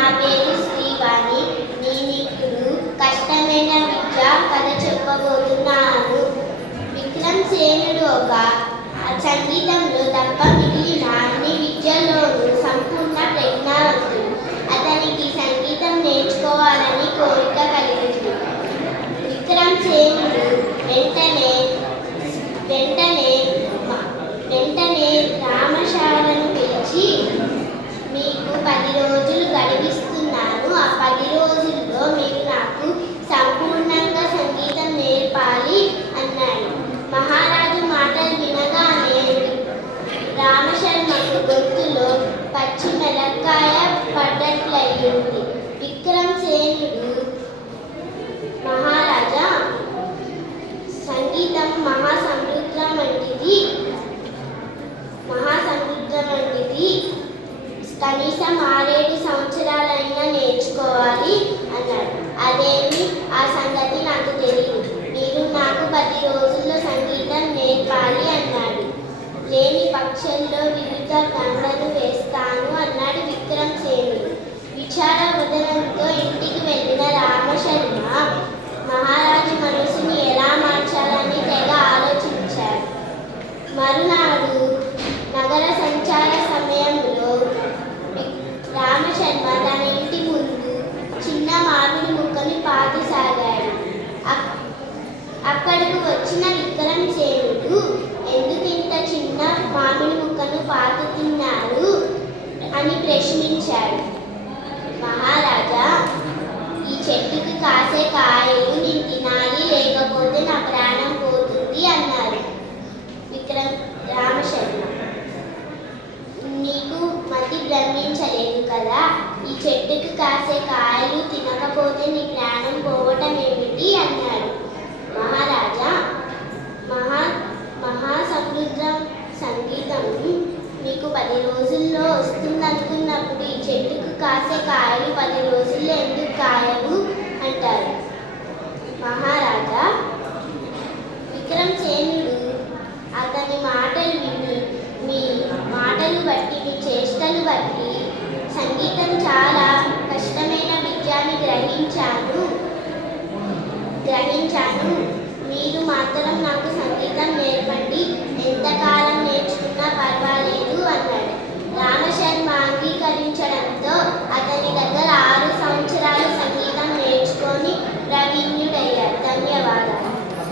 నా పేరు శ్రీవాణి. నేనిప్పుడు కష్టమైన విద్య కథ చెప్పబోతున్నాను. విక్రమసేనుడు ఒక సంగీతంలో తప్ప మిగిలిన అన్ని విద్యల్లోనూ సంపూర్ణ ప్రజ్ఞావంతుడు. అతనికి సంగీతం నేర్చుకోవాలని కోరిక కలిగింది. విక్రమసేనుడు వెంటనే రామశాలను పిలిచి, మీకు 10 రోజులు గడిపిస్తున్నాను. ఆ 10 రోజుల్లో మీరు నాకు సంపూర్ణంగా సంగీతం నేర్పాలి అన్నాడు. మహారాజు మాటలు వినగానే రామశర్మకు గొంతులో పచ్చి మెలక్కాయ పడ్డట్లయింది. విక్రమసేనుడు, మహారాజా, సంగీతం మహాసముద్రం వంటిది. కనీసం 6-7 సంవత్సరాలైనా నేర్చుకోవాలి అన్నాడు. అదేమి, ఆ సంగతి నాకు తెలియదు. మీరు నాకు 10 రోజుల్లో సంగీతం నేర్పాలి అన్నాడు. లేని పక్షంలో వివిధ గంటలు వేస్తాను అన్నాడు విక్రమసేనుడు. విచార వదనంతో ఇంటికి వెళ్ళిన రామశర్మ మహారాజు మనసుని ఎలా మార్చాలని తెగ ఆలోచించాడు. మరునాడు నగర సంచార సమయంలో రామశర్మ తన ఇంటి ముందు చిన్న మామిడి ముక్కని పాతసాగాడు. అక్కడకు వచ్చిన విక్రమసేనుడు, ఎందుకు ఇంత చిన్న మామిడి ముక్కను పాతుతున్నారు అని ప్రశ్నించాడు. మహారాజా, ఈ చెట్టుకి కాసే కాయలు నేను తినాలి, లేకపోతే నా ప్రాణం పోతుంది అన్నారు రామశర్మ. నీకు మతి భ్రమించలేదు కదా? ఈ చెట్టుకి కాసే కాయలు తినకపోతే నీ ప్రాణం పోవటం ఏమిటి అన్నాడు. మహారాజా, మహాసముద్రం సంగీతం మీకు 10 రోజుల్లో వస్తుందనుకున్నప్పుడు ఈ చెట్టుకు కాసే కాయలు 10 రోజుల్లో ఎందుకు కాయవు అంటారు. మహారాజా, విక్రమసేనుడు అతని మాటలు విని, మీ మాటలు బట్టి, మీ చేష్టలు బట్టి సంగీతం చాలా కష్టమైన విద్యని గ్రహించాను. మీరు మాత్రం నాకు సంగీతం నేర్పాలి